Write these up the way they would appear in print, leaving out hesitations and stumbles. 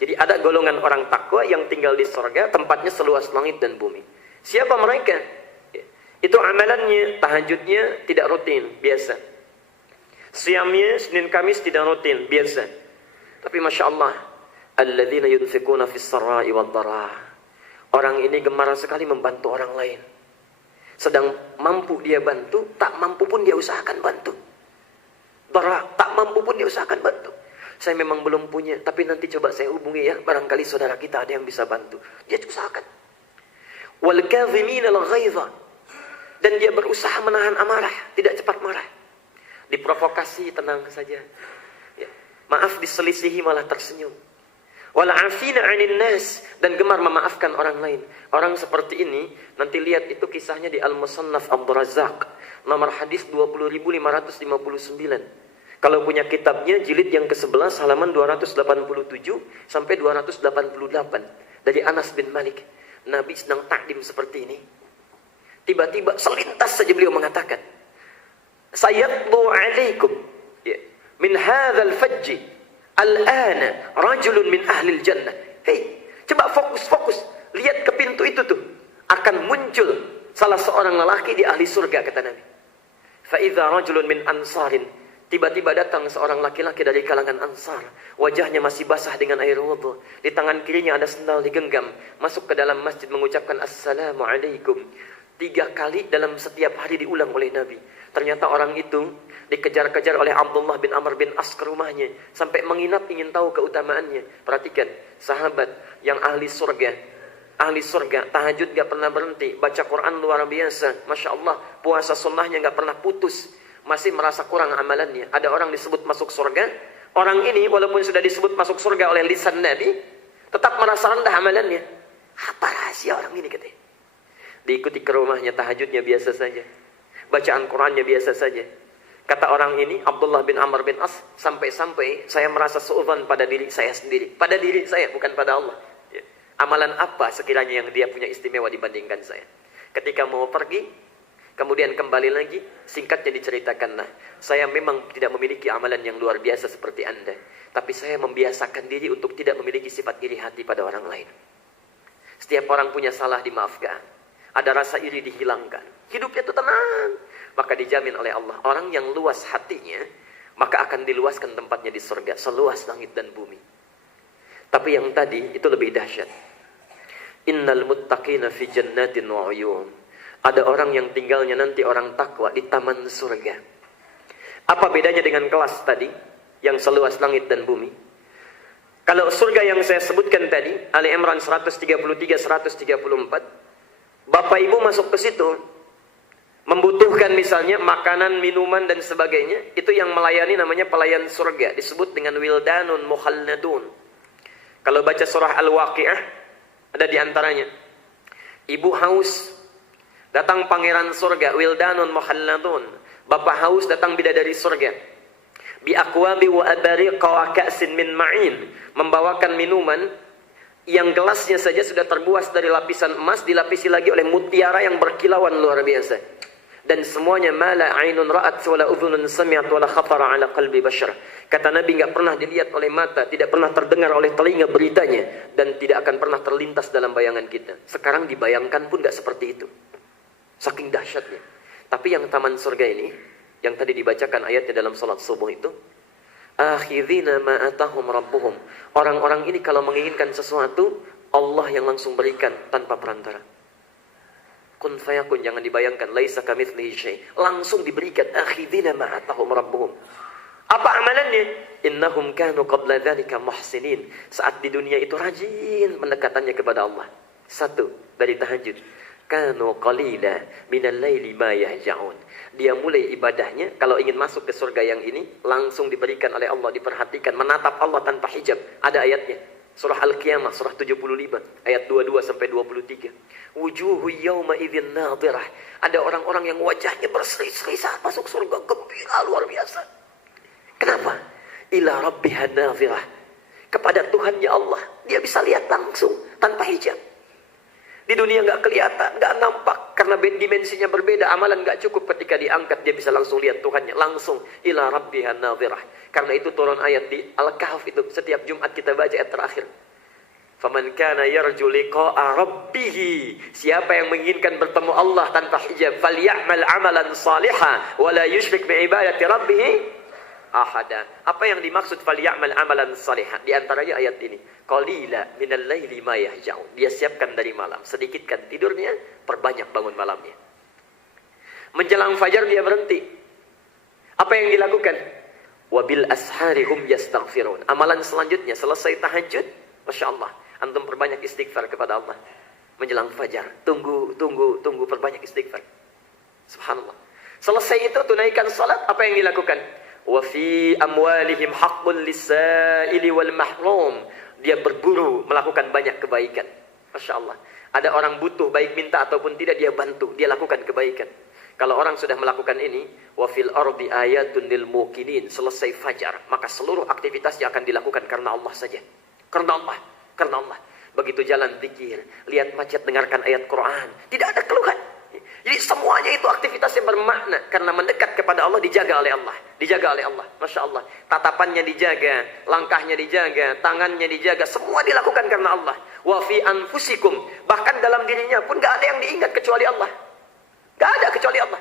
Jadi ada golongan orang takwa yang tinggal di surga, tempatnya seluas langit dan bumi. Siapa mereka? Itu amalannya, tahajudnya tidak rutin, biasa. Siamnya Senin Kamis tidak rutin, biasa. Tapi Masya Allah, alladzina yunfikuna fis sarra'i wad dharra. Orang ini gemar sekali membantu orang lain. Sedang mampu dia bantu, tak mampu pun dia usahakan bantu. Dharra, tak mampu pun dia usahakan bantu. Saya memang belum punya, tapi nanti coba saya hubungi ya, barangkali saudara kita ada yang bisa bantu. Dia usahakan. Wal kadhimina al ghaidha. Dan dia berusaha menahan amarah, tidak cepat marah. Diprovokasi, tenang saja. Ya. Maaf, diselisihi malah tersenyum. Wal afina 'anil nas, dan gemar memaafkan orang lain. Orang seperti ini, nanti lihat itu kisahnya di Al-Musannaf Abdul Razzaq, nomor hadis 20.559. Kalau punya kitabnya, jilid yang ke-11, halaman 287 sampai 288. Dari Anas bin Malik. Nabi sedang takdim seperti ini. Tiba-tiba selintas saja beliau mengatakan, sayatlu alaikum min hadzal fajj al-ana rajulun min ahli al-jannah. Hei, coba fokus. Lihat ke pintu itu tuh. Akan muncul salah seorang lelaki di ahli surga, kata Nabi. Fa idza rajulun min ansarin. Tiba-tiba datang seorang laki-laki dari kalangan Ansar. Wajahnya masih basah dengan air wudu. Di tangan kirinya ada sendal digenggam. Masuk ke dalam masjid mengucapkan Assalamualaikum. 3 kali dalam setiap hari diulang oleh Nabi. Ternyata orang itu dikejar-kejar oleh Abdullah bin Amr bin As ke rumahnya. Sampai menginap ingin tahu keutamaannya. Perhatikan, sahabat yang ahli surga. Ahli surga, tahajud gak pernah berhenti. Baca Quran luar biasa. Masya Allah, puasa sunnahnya gak pernah putus. Masih merasa kurang amalannya. Ada orang disebut masuk surga. Orang ini walaupun sudah disebut masuk surga oleh lisan Nabi, tetap merasa rendah amalannya. Apa rahasia orang ini, katanya? Diikuti ke rumahnya, tahajudnya biasa saja. Bacaan Qurannya biasa saja. Kata orang ini, Abdullah bin Amr bin As, sampai-sampai saya merasa suudzon pada diri saya sendiri. Pada diri saya, bukan pada Allah. Ya. Amalan apa sekiranya yang dia punya istimewa dibandingkan saya? Ketika mau pergi, kemudian kembali lagi, singkatnya diceritakan, nah, saya memang tidak memiliki amalan yang luar biasa seperti Anda. Tapi saya membiasakan diri untuk tidak memiliki sifat iri hati pada orang lain. Setiap orang punya salah dimaafkan. Ada rasa iri dihilangkan. Hidupnya itu tenang. Maka dijamin oleh Allah. Orang yang luas hatinya, maka akan diluaskan tempatnya di surga. Seluas langit dan bumi. Tapi yang tadi, itu lebih dahsyat. Innal muttaqina fi jannatin wa uyun. Ada orang yang tinggalnya nanti orang takwa di taman surga. Apa bedanya dengan kelas tadi? Yang seluas langit dan bumi. Kalau surga yang saya sebutkan tadi, Ali Imran 133-134. Bapak ibu masuk ke situ, membutuhkan misalnya makanan, minuman dan sebagainya, itu yang melayani namanya pelayan surga, disebut dengan wildanun mukhalladun. Kalau baca surah Al-Waqi'ah, ada di antaranya. Ibu haus, datang pangeran surga, wildanun mukhalladun. Bapak haus, datang bidadari surga. Bi aqwabi wa abariqa wa ka'sin min ma'in, membawakan minuman yang gelasnya saja sudah terbuas dari lapisan emas, dilapisi lagi oleh mutiara yang berkilauan luar biasa. Dan semuanya mala ainun ra'at wala udhunun sami'at wala khatara ala qalbi bashar. Kata Nabi, enggak pernah dilihat oleh mata, tidak pernah terdengar oleh telinga beritanya, dan tidak akan pernah terlintas dalam bayangan kita. Sekarang dibayangkan pun enggak seperti itu. Saking dahsyatnya. Tapi yang taman surga ini, yang tadi dibacakan ayatnya dalam salat subuh itu, akhidhina ma atahum rabbuhum. Orang-orang ini kalau menginginkan sesuatu, Allah yang langsung berikan tanpa perantara. Kun fayakun, jangan dibayangkan, laisa kamitslihi syai'. Langsung diberikan, akhidhina ma atahum rabbuhum. Apa amalannya? Innahum kanu qabla dzalika muhsinin. Saat di dunia itu rajin pendekatannya kepada Allah. 1, dari tahajud. Kanu qalila minal laili ma yahja'un. Dia mulai ibadahnya, kalau ingin masuk ke surga yang ini, langsung diberikan oleh Allah, diperhatikan, menatap Allah tanpa hijab. Ada ayatnya. Surah Al-Qiyamah, surah 75, ayat 22-23. Wujuhu yawma idzin nadhirah. Ada orang-orang yang wajahnya berseri-seri saat masuk surga, gembira luar biasa. Kenapa? Ila rabbiha nadhirah. Kepada Tuhannya Allah, dia bisa lihat langsung, tanpa hijab. Di dunia nggak kelihatan, nggak nampak, karena dimensinya berbeda. Amalan nggak cukup, ketika diangkat dia bisa langsung lihat Tuhannya, langsung ila rabbiha nadhirah. Karena itu turun ayat di Al-Kahf itu, setiap Jumat kita baca ayat terakhir. Faman kana yarju liqa'a rabbih, siapa yang menginginkan bertemu Allah tanpa hijab, falyamal amalan salihan wa la yusyrik bi ibadati rabbih ahada. Apa yang dimaksud falyamal amalan salihan? Di antaranya ayat ini, qalila minal laili ma yahja'un. Dia siapkan dari malam, sedikitkan tidurnya, perbanyak bangun malamnya. Menjelang fajar dia berhenti. Apa yang dilakukan? Wabil ashari hum yastaghfirun. Amalan selanjutnya selesai tahajud, Masya Allah, antum perbanyak istighfar kepada Allah. Menjelang fajar, tunggu, perbanyak istighfar. Subhanallah. Selesai itu tunaikan salat, apa yang dilakukan? Wa fi amwalihim haqqul lis-sa'ili wal mahrum. Dia berburu melakukan banyak kebaikan. Masya Allah. Ada orang butuh, baik minta ataupun tidak, dia bantu, dia lakukan kebaikan. Kalau orang sudah melakukan ini, wa fil ardi ayatun lil muqinin, selesai fajar, maka seluruh aktivitasnya akan dilakukan karena Allah saja. Karena Allah. Begitu jalan zikir, lihat macet, dengarkan ayat Quran, tidak ada keluhan. Jadi semuanya itu aktivitas yang bermakna, karena mendekat kepada Allah dijaga oleh Allah. Masya Allah. Tatapannya dijaga, langkahnya dijaga, tangannya dijaga, semua dilakukan karena Allah. Wa fi anfusikum, bahkan dalam dirinya pun gak ada yang diingat kecuali Allah. Gak ada kecuali Allah.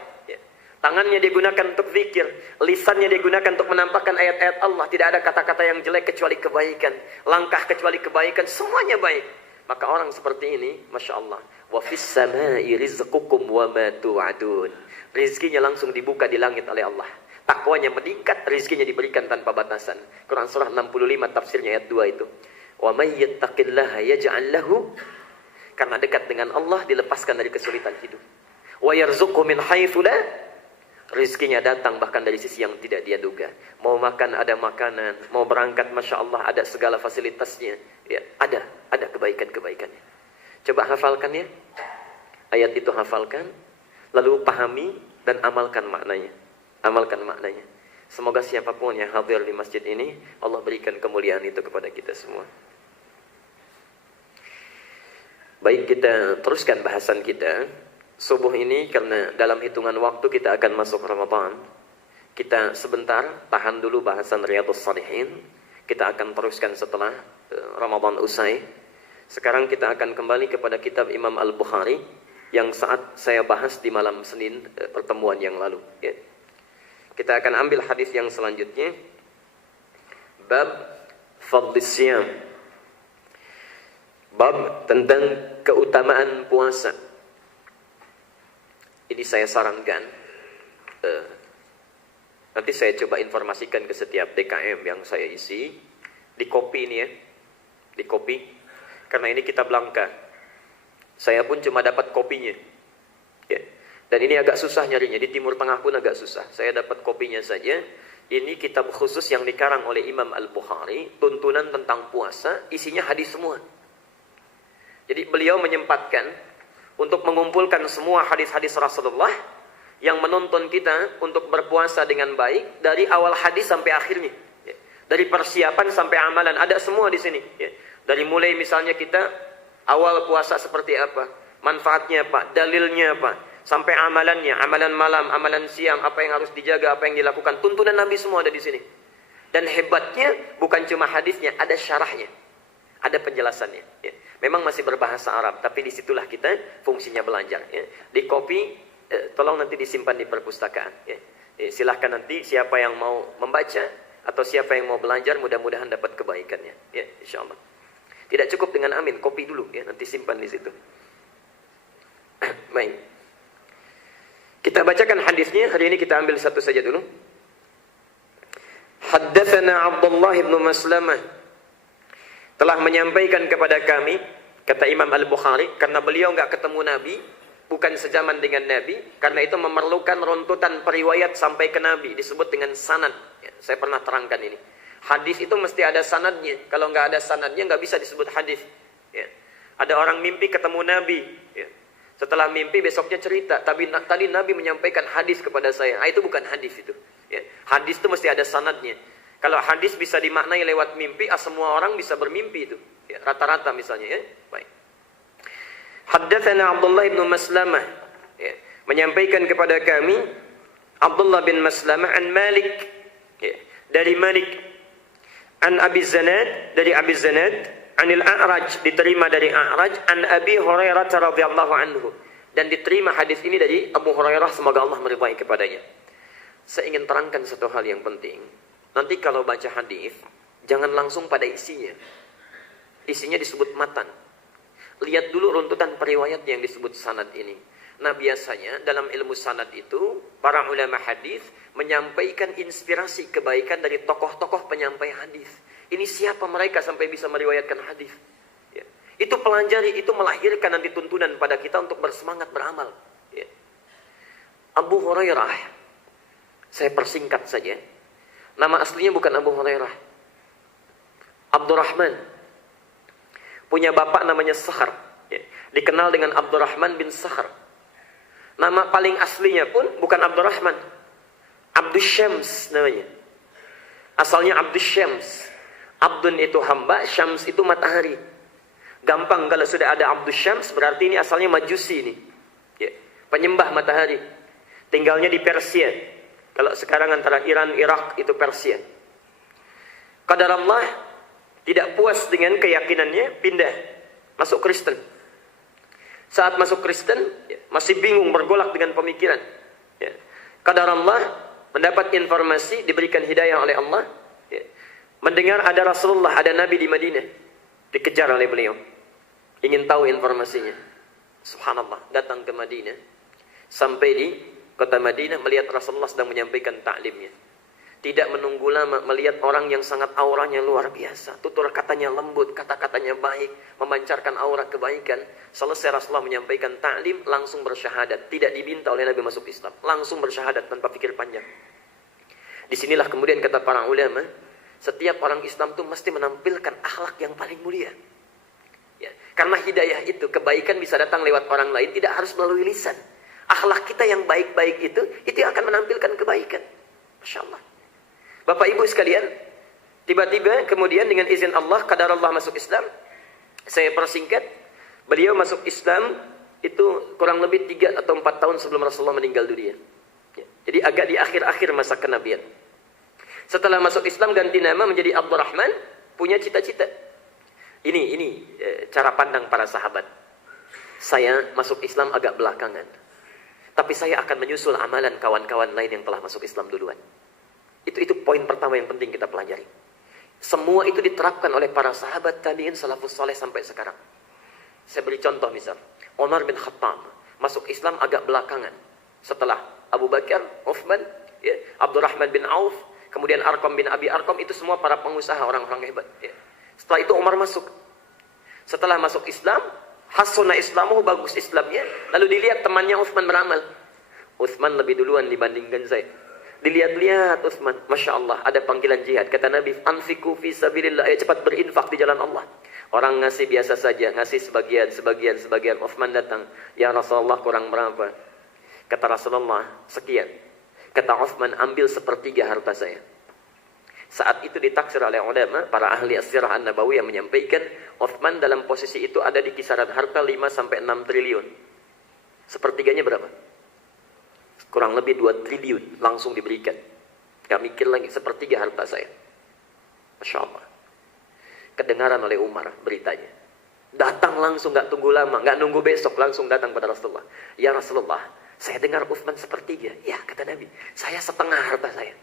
Tangannya digunakan untuk zikir, lisannya digunakan untuk menampakkan ayat-ayat Allah. Tidak ada kata-kata yang jelek kecuali kebaikan, langkah kecuali kebaikan, semuanya baik. Maka orang seperti ini, Masya Allah, wa fis samai rizqukum wa ma tu'adun. Rizkinya langsung dibuka di langit oleh Allah. Takwanya meningkat, rizkinya diberikan tanpa batasan. Quran surah 65 tafsirnya ayat 2 itu. Wa may yattaqillaha yaj'al lahu, karena dekat dengan Allah dilepaskan dari kesulitan hidup. Wa yarzuqhu min haitsu la, rizkinya datang bahkan dari sisi yang tidak dia duga. Mau makan ada makanan, mau berangkat Masya Allah ada segala fasilitasnya. Ya, ada kebaikan-kebaikannya. Coba hafalkan ya. Ayat itu hafalkan, lalu pahami dan amalkan maknanya. Semoga siapapun yang hadir di masjid ini, Allah berikan kemuliaan itu kepada kita semua. Baik, kita teruskan bahasan kita. Subuh ini, karena dalam hitungan waktu kita akan masuk Ramadan, kita sebentar tahan dulu bahasan Riyadhus Shalihin. Kita akan teruskan setelah Ramadan usai. Sekarang kita akan kembali kepada kitab Imam Al-Bukhari yang saat saya bahas di malam Senin pertemuan yang lalu. Ya. Kita akan ambil hadis yang selanjutnya. Bab Fadlis Siyam. Bab tentang keutamaan puasa. Ini saya sarankan, nanti saya coba informasikan ke setiap DKM yang saya isi, di copy ini ya, di copy, karena ini kitab langka. Saya pun cuma dapat kopinya, ya. Dan ini agak susah nyarinya, di Timur Tengah pun agak susah. Saya dapat kopinya saja. Ini kitab khusus yang dikarang oleh Imam Al-Bukhari, tuntunan tentang puasa, isinya hadis semua. Jadi beliau menyempatkan untuk mengumpulkan semua hadis-hadis Rasulullah yang menuntun kita untuk berpuasa dengan baik dari awal hadis sampai akhirnya. Ya. Dari persiapan sampai amalan ada semua di sini. Ya. Dari mulai misalnya kita awal puasa seperti apa, manfaatnya apa, dalilnya apa, sampai amalannya, amalan malam, amalan siang, apa yang harus dijaga, apa yang dilakukan, tuntunan Nabi semua ada di sini. Dan hebatnya bukan cuma hadisnya, ada syarahnya, ada penjelasannya. Ya. Memang masih berbahasa Arab, tapi disitulah kita fungsinya belajar. Ya. Di copy, tolong nanti disimpan di perpustakaan. Ya. Silahkan nanti siapa yang mau membaca atau siapa yang mau belajar, mudah-mudahan dapat kebaikannya. Ya, insya Allah. Tidak cukup dengan amin, copy dulu. Ya, nanti simpan di situ. Baik. Kita bacakan hadisnya. Hari ini kita ambil satu saja dulu. Haddatsana Abdullah bin Maslamah telah menyampaikan kepada kami, kata Imam Al-Bukhari, karena beliau enggak ketemu Nabi, bukan sejaman dengan Nabi, karena itu memerlukan runtutan periwayat sampai ke Nabi, disebut dengan sanad. Ya, saya pernah terangkan ini. Hadis itu mesti ada sanadnya. Kalau enggak ada sanadnya enggak bisa disebut hadis. Ya. Ada orang mimpi ketemu Nabi. Ya. Setelah mimpi besoknya cerita, tapi tadi Nabi menyampaikan hadis kepada saya. Itu bukan hadis itu. Ya. Hadis itu mesti ada sanadnya. Kalau hadis bisa dimaknai lewat mimpi, semua orang bisa bermimpi itu. Ya, rata-rata misalnya ya. Baik. Haddatsana Abdullah bin Maslamah, ya, menyampaikan kepada kami Abdullah bin Maslamah an Malik, ya, dari Malik, an Abi Zanad, dari Abi Zanad, Anil A'raj, diterima dari A'raj, an Abi Hurairah radhiyallahu anhu, dan diterima hadis ini dari Abu Hurairah, semoga Allah meridai kepadanya. Saya ingin terangkan satu hal yang penting. Nanti kalau baca hadis, jangan langsung pada isinya. Isinya disebut matan. Lihat dulu runtutan periwayat yang disebut sanad ini. Nah, biasanya dalam ilmu sanad itu para ulama hadis menyampaikan inspirasi kebaikan dari tokoh-tokoh penyampai hadis. Ini siapa mereka sampai bisa meriwayatkan hadis? Ya. Itu pelajari, itu melahirkan nanti tuntunan pada kita untuk bersemangat beramal. Ya. Abu Hurairah, saya persingkat saja. Nama aslinya bukan Abu Hurairah, Abdurrahman. Punya bapak namanya Sakhar. Ya. Dikenal dengan Abdurrahman bin Sakhar. Nama paling aslinya pun bukan Abdurrahman, Abdus Syams namanya. Asalnya Abdus Syams. Abdun itu hamba, Syams itu matahari. Gampang kalau sudah ada Abdus Syams, berarti ini asalnya Majusi ini. Ya, penyembah matahari. Tinggalnya di Persia. Kalau sekarang antara Iran, Irak itu Persia. Qadar Allah tidak puas dengan keyakinannya, pindah masuk Kristen. Saat masuk Kristen, ya, masih bingung, bergolak dengan pemikiran. Ya. Qadar Allah mendapat informasi, diberikan hidayah oleh Allah. Ya. Mendengar ada Rasulullah, ada Nabi di Madinah. Dikejar oleh beliau. Ingin tahu informasinya. Subhanallah, datang ke Madinah. Sampai di kota Madinah, melihat Rasulullah sedang menyampaikan ta'limnya. Tidak menunggu lama, melihat orang yang sangat auranya luar biasa. Tutur katanya lembut, kata-katanya baik, memancarkan aura kebaikan. Selesai Rasulullah menyampaikan ta'lim, langsung bersyahadat. Tidak diminta oleh Nabi masuk Islam. Langsung bersyahadat tanpa pikir panjang. Disinilah kemudian kata para ulama, setiap orang Islam itu mesti menampilkan akhlak yang paling mulia. Ya, karena hidayah itu, kebaikan bisa datang lewat orang lain, tidak harus melalui lisan. Akhlak kita yang baik-baik itu yang akan menampilkan kebaikan. Masya Allah. Bapak Ibu sekalian, tiba-tiba kemudian dengan izin Allah, qadar Allah masuk Islam. Saya persingkat, beliau masuk Islam itu kurang lebih 3 atau 4 tahun sebelum Rasulullah meninggal dunia. Ya, jadi agak di akhir-akhir masa kenabian. Setelah masuk Islam ganti nama menjadi Abdurrahman, punya cita-cita. Ini cara pandang para sahabat. Saya masuk Islam agak belakangan, tapi saya akan menyusul amalan kawan-kawan lain yang telah masuk Islam duluan. Itu poin pertama yang penting kita pelajari. Semua itu diterapkan oleh para sahabat tabi'in salafus saleh sampai sekarang. Saya beri contoh misal, Umar bin Khattab masuk Islam agak belakangan. Setelah Abu Bakar, Uthman, ya, Abdurrahman bin Auf, kemudian Arqam bin Abi Arqam, itu semua para pengusaha, orang-orang hebat. Ya. Setelah itu Umar masuk. Setelah masuk Islam, hasuna islamuhu, bagus Islamnya. Lalu dilihat temannya Uthman beramal. Uthman lebih duluan dibandingkan saya. Dilihat-lihat Uthman, Masya Allah, ada panggilan jihad. Kata Nabi, anfiku fi sabilillah, ayo cepat berinfak di jalan Allah. Orang ngasih biasa saja, ngasih sebagian. Uthman datang, ya Rasulullah kurang berapa? Kata Rasulullah, sekian. Kata Uthman, ambil 1/3 harta saya. Saat itu ditaksir oleh ulama, para ahli as-sirah an-nabawiyah menyampaikan, Uthman dalam posisi itu ada di kisaran harta 5-6 triliun. 1/3-nya berapa? Kurang lebih 2 triliun langsung diberikan. Gak mikir lagi, 1/3 harta saya. Masya Allah. Kedengaran oleh Umar beritanya. Datang langsung, gak tunggu lama, gak nunggu besok, langsung datang pada Rasulullah. Ya Rasulullah, saya dengar Uthman 1/3. Ya, kata Nabi, saya setengah harta saya.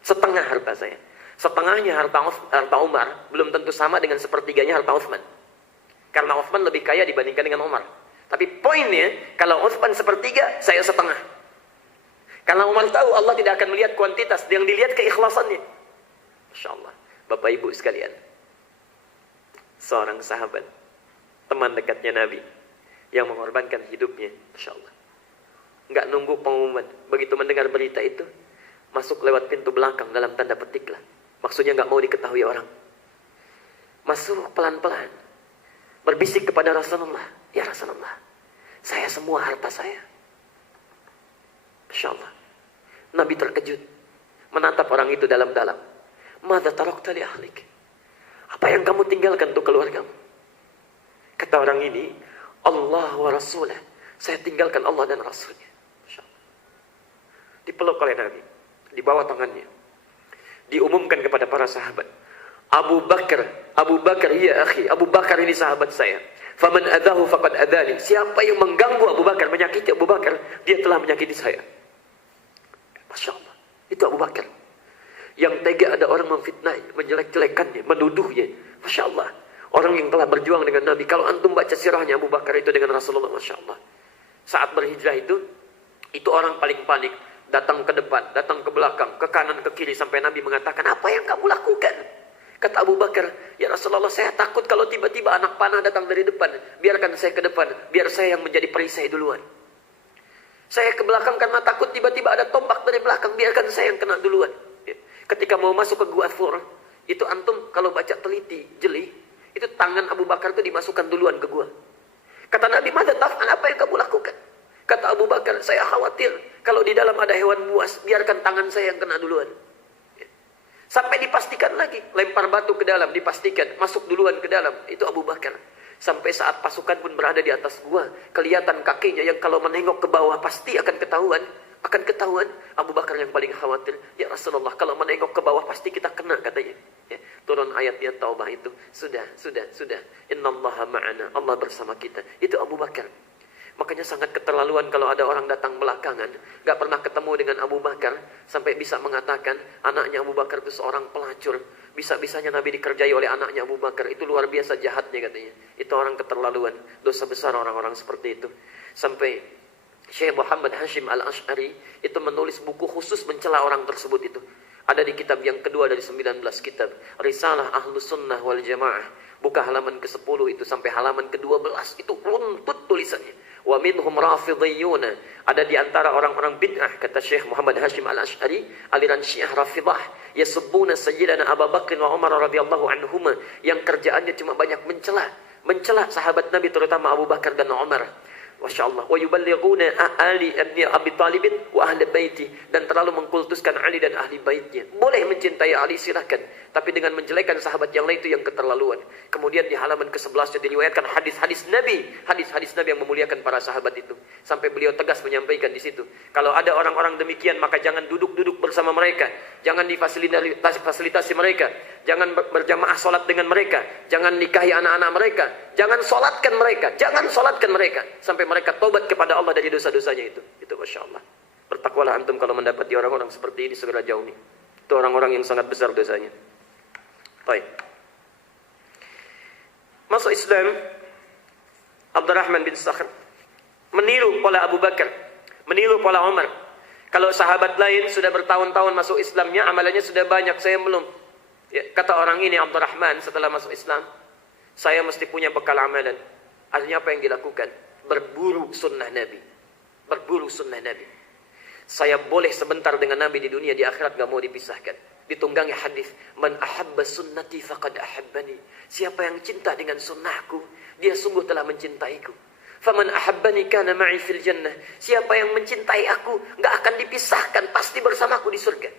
Setengah harta saya. Setengahnya harta Umar belum tentu sama dengan 1/3-nya harta Uthman. Karena Uthman lebih kaya dibandingkan dengan Umar. Tapi poinnya, kalau Uthman 1/3, saya setengah. Karena Umar tahu Allah tidak akan melihat kuantitas, yang dilihat keikhlasannya. Masya Allah. Bapak Ibu sekalian, seorang sahabat, teman dekatnya Nabi, yang mengorbankan hidupnya, Masya Allah. Nggak nunggu pengumuman. Begitu mendengar berita itu, masuk lewat pintu belakang dalam tanda petik lah. Maksudnya nggak mau diketahui orang. Masuk pelan-pelan, berbisik kepada Rasulullah, ya Rasulullah, saya semua harta saya. Masya Allah. Nabi terkejut, menatap orang itu dalam-dalam. Madza tarakta li ahlik? Apa yang kamu tinggalkan untuk keluargamu? Kata orang ini, Allah wa Rasulah. Saya tinggalkan Allah dan Rasulnya. Masya Allah. Dipeluk oleh Nabi, di bawah tangannya. Diumumkan kepada para sahabat, Abu Bakar ya akhi, Abu Bakar ini sahabat saya. Faman adahu faqad adani. Siapa yang mengganggu Abu Bakar, menyakiti Abu Bakar, dia telah menyakiti saya. Masya Allah. Itu Abu Bakar. Yang tega ada orang memfitnahnya, menjelek-jelekannya, menuduhnya. Masya Allah. Orang yang telah berjuang dengan Nabi. Kalau antum baca sirahnya Abu Bakar itu dengan Rasulullah, Masya Allah. Saat berhijrah itu orang paling panik. Datang ke depan, datang ke belakang, ke kanan, ke kiri. Sampai Nabi mengatakan, apa yang kamu lakukan? Kata Abu Bakar, ya Rasulullah, saya takut kalau tiba-tiba anak panah datang dari depan. Biarkan saya ke depan, biar saya yang menjadi perisai duluan. Saya ke belakang karena takut tiba-tiba ada tombak dari belakang. Biarkan saya yang kena duluan. Ketika mau masuk ke Gua Thur, itu antum kalau baca teliti, jeli, itu tangan Abu Bakar itu dimasukkan duluan ke gua. Kata Nabi, "Madza taf'al? Apa yang kamu lakukan?" Kata Abu Bakar, "Saya khawatir kalau di dalam ada hewan buas, biarkan tangan saya yang kena duluan." Sampai dipastikan lagi, lempar batu ke dalam, dipastikan masuk duluan ke dalam. Itu Abu Bakar. Sampai saat pasukan pun berada di atas gua, kelihatan kakinya yang kalau menengok ke bawah pasti akan ketahuan. Abu Bakar yang paling khawatir. Ya Rasulullah, kalau menengok ke bawah pasti kita kena, katanya. Ya, turun ayatnya Taubah itu. Sudah. Innallaha ma'ana. Allah bersama kita. Itu Abu Bakar. Makanya sangat keterlaluan kalau ada orang datang belakangan, gak pernah ketemu dengan Abu Bakar, sampai bisa mengatakan anaknya Abu Bakar itu seorang pelacur. Bisa-bisanya Nabi dikerjai oleh anaknya Abu Bakar. Itu luar biasa jahatnya, katanya. Itu orang keterlaluan. Dosa besar orang-orang seperti itu. Sampai Syekh Muhammad Hashim Al-Ash'ari itu menulis buku khusus mencela orang tersebut itu. Ada di kitab yang kedua dari 19 kitab. Risalah Ahlus Sunnah wal Jamaah. Buka halaman ke-10 itu sampai halaman ke-12. Itu runtut tulisannya. Wa minhum rafidhiyuna. Ada di antara orang-orang bid'ah, kata Syekh Muhammad Hashim Al-Ash'ari, aliran Syiah Rafidah, yasubbuna sayyidana Abu Bakr wa Umar radhiyallahu anhuma, yang kerjaannya cuma banyak mencela sahabat Nabi, terutama Abu Bakar dan Umar. Masya Allah. Wa yuballighuna Ali ibn Abi Talib wa ahli baiti, dan terlalu mengkultuskan Ali dan ahli baitnya. Boleh mencintai Ali, silahkan, tapi dengan menjelekan sahabat yang lain itu yang keterlaluan. Kemudian di halaman ke-11 diriwayatkan hadis-hadis Nabi yang memuliakan para sahabat itu. Sampai beliau tegas menyampaikan di situ, kalau ada orang-orang demikian maka jangan duduk-duduk bersama mereka, jangan difasilitasi mereka, jangan berjamaah salat dengan mereka, jangan nikahi anak-anak mereka, jangan solatkan mereka sampai mereka taubat kepada Allah dari dosa-dosanya itu. Itu Masya Allah. Bertakwalah antum kalau mendapati orang-orang seperti ini, segera jauhi. Itu orang-orang yang sangat besar dosanya. Baik. Masuk Islam Abdurrahman bin Sakhr, meniru pola Abu Bakar, meniru pola Umar. Kalau sahabat lain sudah bertahun-tahun masuk Islamnya, amalannya sudah banyak, saya belum. Ya, kata orang ini, Abdurrahman, setelah masuk Islam, saya mesti punya bekal amalan. Artinya apa yang dilakukan? Berburu sunnah Nabi. Saya boleh sebentar dengan Nabi di dunia, di akhirat gak mau dipisahkan. Ditunggangi hadis, man ahabba sunnati faqad ahabbani. Siapa yang cinta dengan sunnahku, dia sungguh telah mencintaiku. Faman ahabbani kana ma'i fil jannah. Siapa yang mencintai aku, gak akan dipisahkan, pasti bersamaku di surga.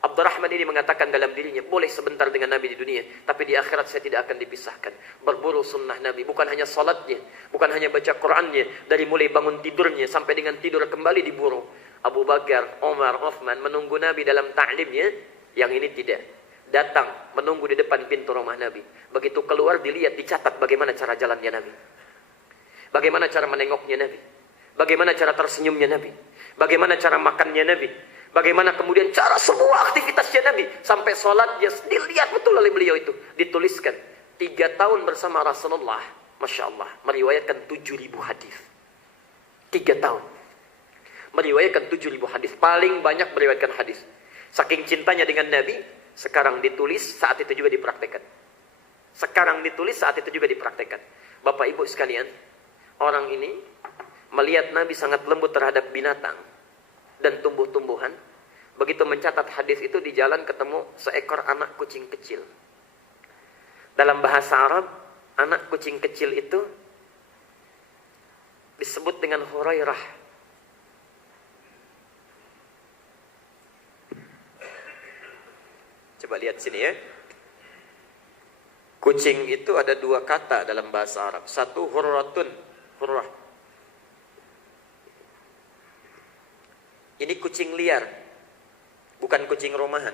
Abdurrahman ini mengatakan dalam dirinya, boleh sebentar dengan Nabi di dunia, tapi di akhirat saya tidak akan dipisahkan. Berburu sunnah Nabi, bukan hanya salatnya, bukan hanya baca Qur'annya, dari mulai bangun tidurnya sampai dengan tidur kembali diburu. Abu Bakar, Umar, Uthman menunggu Nabi dalam ta'limnya, yang ini tidak. Datang menunggu di depan pintu rumah Nabi. Begitu keluar dilihat, dicatat bagaimana cara jalannya Nabi, bagaimana cara menengoknya Nabi, bagaimana cara tersenyumnya Nabi, bagaimana cara makannya Nabi, bagaimana kemudian cara semua aktivitasnya Nabi, sampai sholatnya dilihat betul oleh beliau itu. Dituliskan 3 tahun bersama Rasulullah, Masya Allah, meriwayatkan 7.000 hadis. 3 tahun meriwayatkan 7.000 hadis. Paling banyak meriwayatkan hadis. Saking cintanya dengan Nabi, sekarang ditulis, saat itu juga dipraktekkan. Bapak Ibu sekalian, orang ini melihat Nabi sangat lembut terhadap binatang dan tumbuh-tumbuhan. Begitu mencatat hadis itu, di jalan ketemu seekor anak kucing kecil. Dalam bahasa Arab, anak kucing kecil itu disebut dengan Hurairah. Coba lihat sini ya. Kucing itu ada 2 kata dalam bahasa Arab. Satu hurratun, hurrah. Ini kucing liar, bukan kucing rumahan.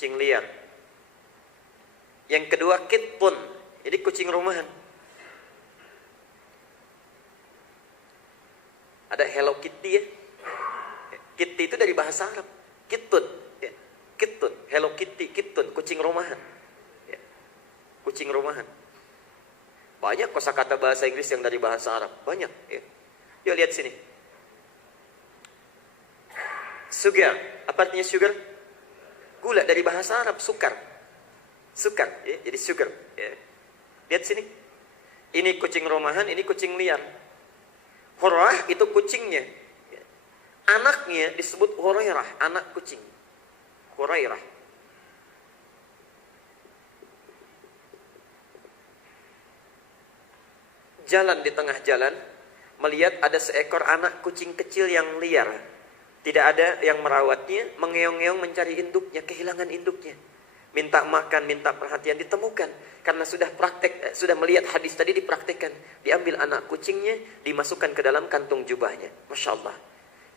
kucing liar. Yang kedua kitpun, jadi kucing rumahan. Ada Hello Kitty ya. Kitty itu dari bahasa Arab. Kitun, ya. Kitun, Hello Kitty, kitun, kucing rumahan. Ya. Kucing rumahan. Banyak kosakata bahasa Inggris yang dari bahasa Arab, banyak. Ya. Yuk lihat sini. Sugar, apa artinya sugar? Gula, dari bahasa Arab, sukar. Sukar, ya, jadi sugar. Ya. Lihat sini. Ini kucing rumahan, ini kucing liar. Hurrah itu kucingnya. Ya. Anaknya disebut Hurairah, anak kucing. Hurairah. Jalan di tengah jalan, melihat ada seekor anak kucing kecil yang liar. Tidak ada yang merawatnya, mengeong-ngeong mencari induknya, kehilangan induknya. Minta makan, minta perhatian, ditemukan. Karena sudah praktek, sudah melihat hadis tadi dipraktekkan. Diambil anak kucingnya, dimasukkan ke dalam kantung jubahnya. Masya Allah.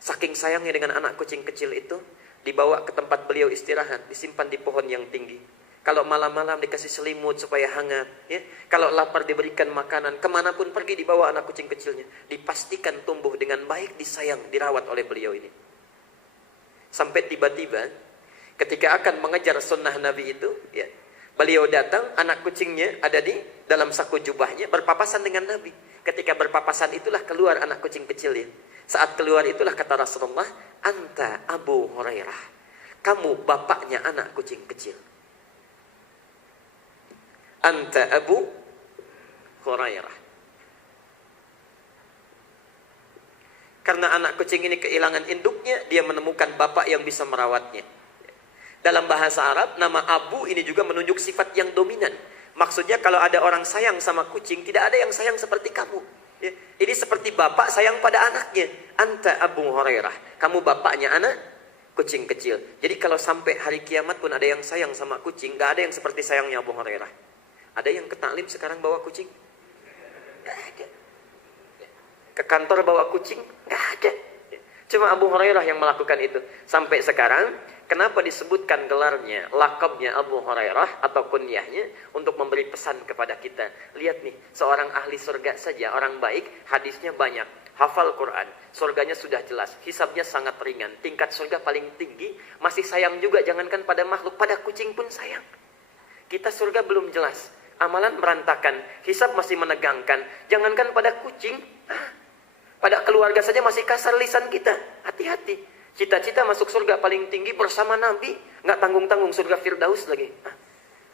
Saking sayangnya dengan anak kucing kecil itu, dibawa ke tempat beliau istirahat, disimpan di pohon yang tinggi. Kalau malam-malam dikasih selimut supaya hangat, ya. Kalau lapar diberikan makanan, kemanapun pergi dibawa anak kucing kecilnya. Dipastikan tumbuh dengan baik, disayang, dirawat oleh beliau ini. Sampai tiba-tiba, ketika akan mengejar sunnah Nabi itu, ya, beliau datang, anak kucingnya ada di dalam saku jubahnya, berpapasan dengan Nabi. Ketika berpapasan itulah keluar anak kucing kecilnya. Saat keluar itulah kata Rasulullah, Anta Abu Hurairah. Kamu bapaknya anak kucing kecil. Anta Abu Hurairah. Karena anak kucing ini kehilangan induknya, dia menemukan bapak yang bisa merawatnya. Dalam bahasa Arab, nama Abu ini juga menunjuk sifat yang dominan. Maksudnya kalau ada orang sayang sama kucing, tidak ada yang sayang seperti kamu. Ya. Ini seperti bapak sayang pada anaknya. Anta Abu Hurairah. Kamu bapaknya anak kucing kecil. Jadi kalau sampai hari kiamat pun ada yang sayang sama kucing, gak ada yang seperti sayangnya Abu Hurairah. Ada yang ke taklim sekarang bawa kucing? Gak ada. Ke kantor bawa kucing? Gak ada. Cuma Abu Hurairah yang melakukan itu. Sampai sekarang, kenapa disebutkan gelarnya, lakabnya Abu Hurairah atau kunyahnya untuk memberi pesan kepada kita. Lihat nih, seorang ahli surga saja, orang baik, hadisnya banyak, hafal Quran, surganya sudah jelas, hisabnya sangat ringan, tingkat surga paling tinggi, masih sayang juga, jangankan pada makhluk, pada kucing pun sayang. Kita surga belum jelas, amalan berantakan, hisab masih menegangkan, jangankan pada kucing, pada keluarga saja masih kasar lisan kita. Hati-hati. Cita-cita masuk surga paling tinggi bersama Nabi. Nggak tanggung-tanggung surga Firdaus lagi.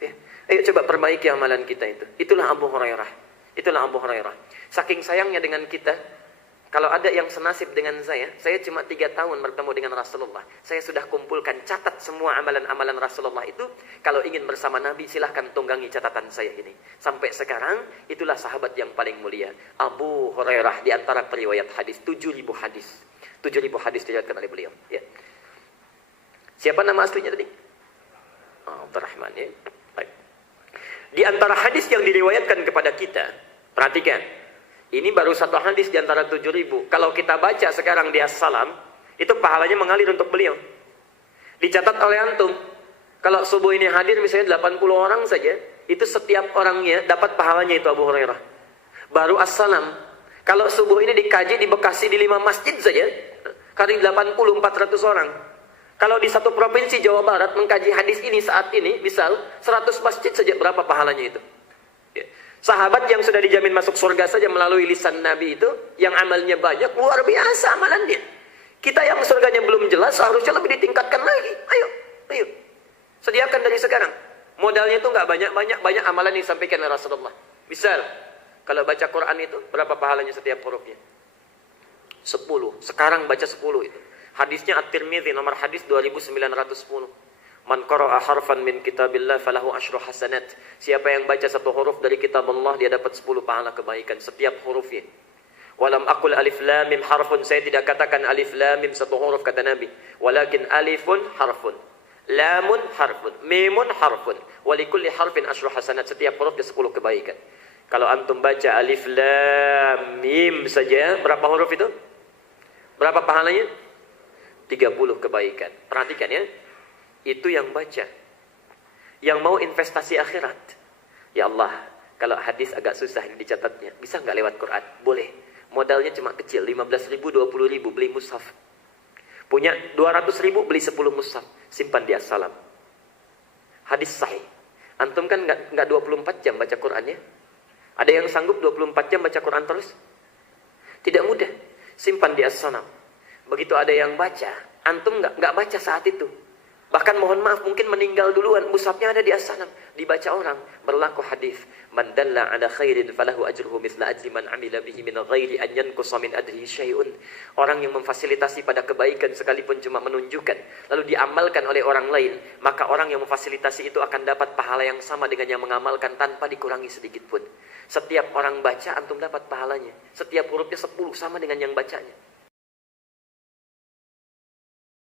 Ya. Ayo coba perbaiki amalan kita itu. Itulah Abu Hurairah. Itulah Abu Hurairah. Saking sayangnya dengan kita. Kalau ada yang senasib dengan saya cuma 3 tahun bertemu dengan Rasulullah. Saya sudah kumpulkan, catat semua amalan-amalan Rasulullah itu. Kalau ingin bersama Nabi, silahkan tunggangi catatan saya ini. Sampai sekarang, itulah sahabat yang paling mulia. Abu Hurairah di antara periwayat hadis, 7.000 hadis. 7.000 hadis diriwayatkan oleh beliau. Ya. Siapa nama aslinya tadi? Abdurrahman, ya. Baik. Di antara hadis yang diriwayatkan kepada kita, perhatikan. Ini baru satu hadis di antara 7.000. Kalau kita baca sekarang di As-Salam, itu pahalanya mengalir untuk beliau. Dicatat oleh antum. Kalau subuh ini hadir misalnya 80 orang saja, itu setiap orangnya dapat pahalanya itu Abu Hurairah. Baru As-Salam. Kalau subuh ini dikaji di Bekasi di 5 masjid saja, kali 80, 400 orang. Kalau di satu provinsi Jawa Barat mengkaji hadis ini saat ini, misal 100 masjid saja, berapa pahalanya itu? Ya. Sahabat yang sudah dijamin masuk surga saja melalui lisan Nabi itu, yang amalnya banyak, luar biasa amalannya. Kita yang surganya belum jelas, harusnya lebih ditingkatkan lagi. Ayo. Sediakan dari sekarang. Modalnya itu nggak banyak amalan yang disampaikan oleh Rasulullah. Misal, kalau baca Quran itu, berapa pahalanya setiap hurufnya? 10. Sekarang baca 10 itu. Hadisnya At-Tirmidzi, nomor hadis 2910. Man qara'a harfan min kitabillah falahu asyru hasanat. Siapa yang baca satu huruf dari kitab Allah, dia dapat 10 pahala kebaikan setiap hurufnya. Walam aqul alif lam mim harfun. Saya tidak katakan alif lam mim satu huruf kata Nabi. Walakin alifun harfun, lamun harfun, mimun harfun. Wa likulli harfin asyru hasanat. Setiap huruf dia 10 kebaikan. Kalau antum baca alif lam mim saja, berapa huruf itu? Berapa pahalanya? 30 kebaikan. Perhatikan ya. Itu yang baca. yang mau investasi akhirat. Ya Allah, kalau hadis agak susah dicatatnya, bisa nggak lewat Quran? Boleh. Modalnya cuma kecil, 15.000, 20.000 beli mushaf. Punya 200.000 beli 10 mushaf, simpan di as-salam. Hadis sahih. Antum kan nggak 24 jam baca Qurannya. Ada yang sanggup 24 jam baca Quran terus? Tidak mudah. Simpan di as-salam. Begitu ada yang baca, antum nggak baca saat itu. Bahkan mohon maaf, mungkin meninggal duluan, mushafnya ada di as-salam, dibaca orang. Berlaku hadis, man dalla ala khairin falahu ajruhu mithla ajri man amila bihi min ghairi an yanqusa min ajrihi syai'un. Orang yang memfasilitasi pada kebaikan sekalipun cuma menunjukkan, lalu diamalkan oleh orang lain, maka orang yang memfasilitasi itu akan dapat pahala yang sama dengan yang mengamalkan tanpa dikurangi sedikit pun. Setiap orang baca, antum dapat pahalanya. Setiap hurufnya 10 sama dengan yang bacanya.